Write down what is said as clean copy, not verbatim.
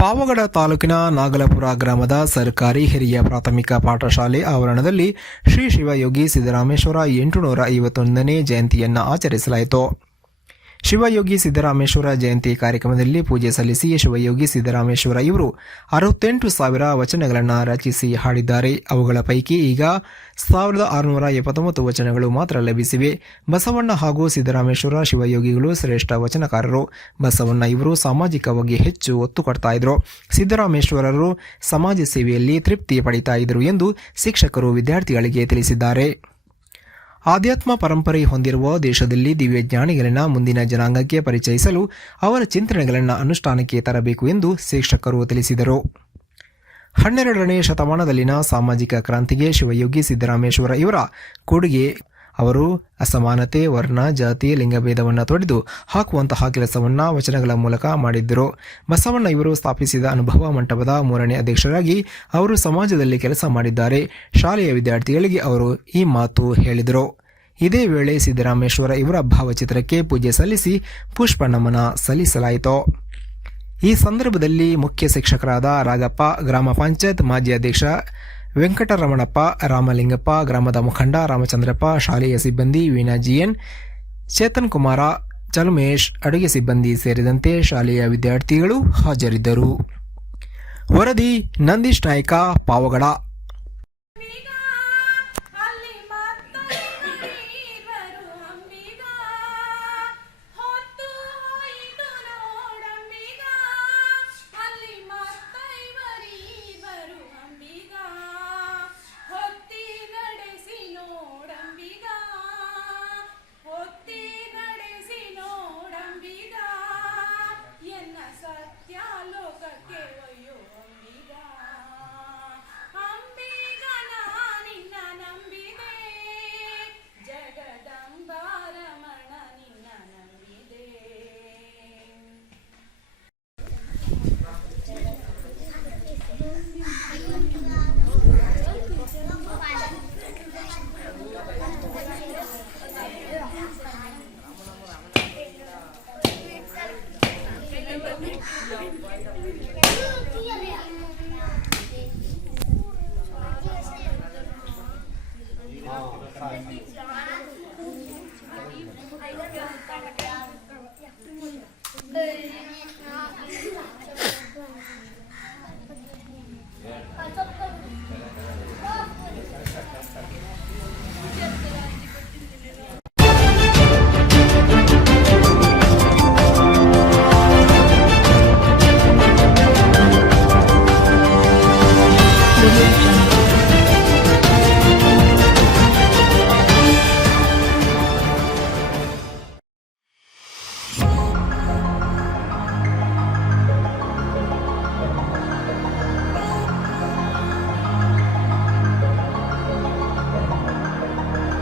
ಪಾವಗಡ ತಾಲೂಕಿನ ನಾಗಲಪುರ ಗ್ರಾಮದ ಸರ್ಕಾರಿ ಹಿರಿಯ ಪ್ರಾಥಮಿಕ ಪಾಠಶಾಲೆ ಆವರಣದಲ್ಲಿ ಶ್ರೀ ಶಿವಯೋಗಿ ಸಿದ್ದರಾಮೇಶ್ವರ 851ನೇ ಜಯಂತಿಯನ್ನು ಆಚರಿಸಲಾಯಿತು. ಶಿವಯೋಗಿ ಸಿದ್ದರಾಮೇಶ್ವರ ಜಯಂತಿ ಕಾರ್ಯಕ್ರಮದಲ್ಲಿ ಪೂಜೆ ಸಲ್ಲಿಸಿ ಶಿವಯೋಗಿ ಸಿದ್ದರಾಮೇಶ್ವರ ಇವರು 68,000 ವಚನಗಳನ್ನು ರಚಿಸಿ ಹಾಡಿದ್ದಾರೆ. ಅವುಗಳ ಪೈಕಿ ಈಗ 1,679 ವಚನಗಳು ಮಾತ್ರ ಲಭಿಸಿವೆ. ಬಸವಣ್ಣ ಹಾಗೂ ಸಿದ್ದರಾಮೇಶ್ವರ ಶಿವಯೋಗಿಗಳು ಶ್ರೇಷ್ಠ ವಚನಕಾರರು. ಬಸವಣ್ಣ ಇವರು ಸಾಮಾಜಿಕವಾಗಿ ಹೆಚ್ಚು ಒತ್ತು ಕೊಡ್ತಾ ಇದ್ರು. ಸಿದ್ದರಾಮೇಶ್ವರರು ಸಮಾಜ ಸೇವೆಯಲ್ಲಿ ತೃಪ್ತಿ ಪಡಿತಾ ಇದ್ರು ಎಂದು ಶಿಕ್ಷಕರು ವಿದ್ಯಾರ್ಥಿಗಳಿಗೆ ತಿಳಿಸಿದ್ದಾರೆ. ಆಧ್ಯಾತ್ಮ ಪರಂಪರೆ ಹೊಂದಿರುವ ದೇಶದಲ್ಲಿ ದಿವ್ಯಜ್ಞಾನಿಗಳನ್ನ ಮುಂದಿನ ಜನಾಂಗಕ್ಕೆ ಪರಿಚಯಿಸಲು ಅವರ ಚಿಂತನೆಗಳನ್ನು ಅನುಷ್ಠಾನಕ್ಕೆ ತರಬೇಕು ಎಂದು ಶಿಕ್ಷಕರು ತಿಳಿಸಿದರು. 12ನೇ ಶತಮಾನದಲ್ಲಿನ ಸಾಮಾಜಿಕ ಕ್ರಾಂತಿಗೆ ಶಿವಯೋಗಿ ಸಿದ್ದರಾಮೇಶ್ವರ ಇವರ ಕೊಡುಗೆ. ಅವರು ಅಸಮಾನತೆ, ವರ್ಣ, ಜಾತಿ, ಲಿಂಗಭೇದವನ್ನು ತೊಡೆದು ಹಾಕುವಂತಹ ಕೆಲಸವನ್ನು ವಚನಗಳ ಮೂಲಕ ಮಾಡಿದ್ದರು. ಬಸವಣ್ಣ ಇವರು ಸ್ಥಾಪಿಸಿದ ಅನುಭವ ಮಂಟಪದ 3ನೇ ಅಧ್ಯಕ್ಷರಾಗಿ ಅವರು ಸಮಾಜದಲ್ಲಿ ಕೆಲಸ ಮಾಡಿದ್ದಾರೆ. ಶಾಲೆಯ ವಿದ್ಯಾರ್ಥಿಗಳಿಗೆ ಅವರು ಈ ಮಾತು ಹೇಳಿದರು. ಇದೇ ವೇಳೆ ಸಿದ್ದರಾಮೇಶ್ವರ ಇವರ ಭಾವಚಿತ್ರಕ್ಕೆ ಪೂಜೆ ಸಲ್ಲಿಸಿ ಪುಷ್ಪ ನಮನ ಸಲ್ಲಿಸಲಾಯಿತು. ಈ ಸಂದರ್ಭದಲ್ಲಿ ಮುಖ್ಯ ಶಿಕ್ಷಕರಾದ ರಾಗಪ್ಪ, ಗ್ರಾಮ ಪಂಚಾಯತ್ ಮಾಜಿ ಅಧ್ಯಕ್ಷ ವೆಂಕಟರಮಣಪ್ಪ, ರಾಮಲಿಂಗಪ್ಪ, ಗ್ರಾಮದ ಮುಖಂಡ ರಾಮಚಂದ್ರಪ್ಪ, ಶಾಲೆಯ ಸಿಬ್ಬಂದಿ ವೀಣಾ ಜಿಎನ್, ಚೇತನ್ ಕುಮಾರ, ಚಲುಮೇಶ್, ಅಡುಗೆ ಸಿಬ್ಬಂದಿ ಸೇರಿದಂತೆ ಶಾಲೆಯ ವಿದ್ಯಾರ್ಥಿಗಳು ಹಾಜರಿದ್ದರು. ವರದಿ ನಂದೀಶ್ ನಾಯ್ಕ, ಪಾವಗಡ.